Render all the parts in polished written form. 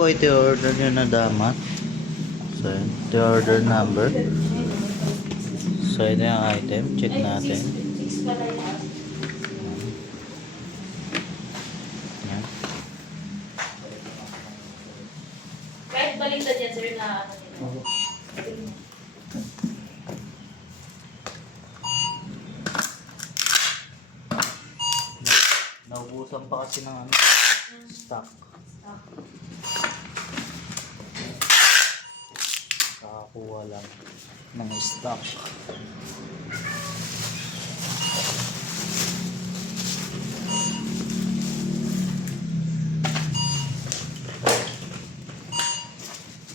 Po, ito yung order nyo na damat. So, ito yung order number. So, ito yung item. Check natin. Yan. Kahit baliktad yan, sir, na ano nila. Naubusan pa kasi ng ano, stock. Kakakuha lang ng stock.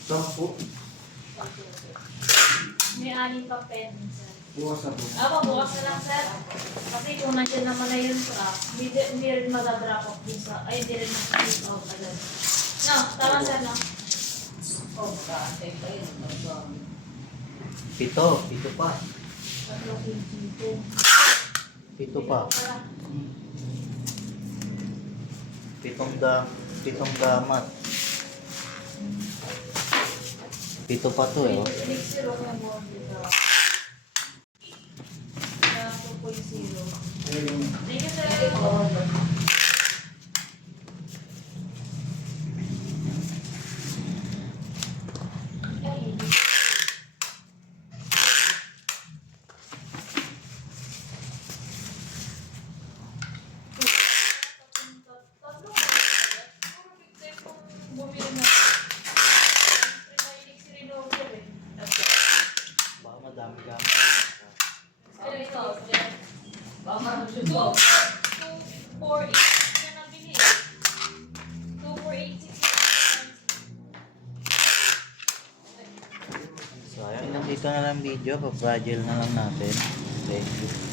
Sampo. May aning pa pen, sir. Bukas na po. Bukas na lang, sir. Kasi kung nandiyan naman na yung truck, hindi rin madadrop off din sa, ay, hindi rin mag-take out agad. No, tama, sir, no? Pito pa. Pito pa. Pitong damat. Pito pa to eh. Oh. Next zero ko yung buwan dito. 2.0. Thank you, sir. Baka madami gamit. So, ayun, nandito na lang video. Pa-fragile na lang natin. Thank you.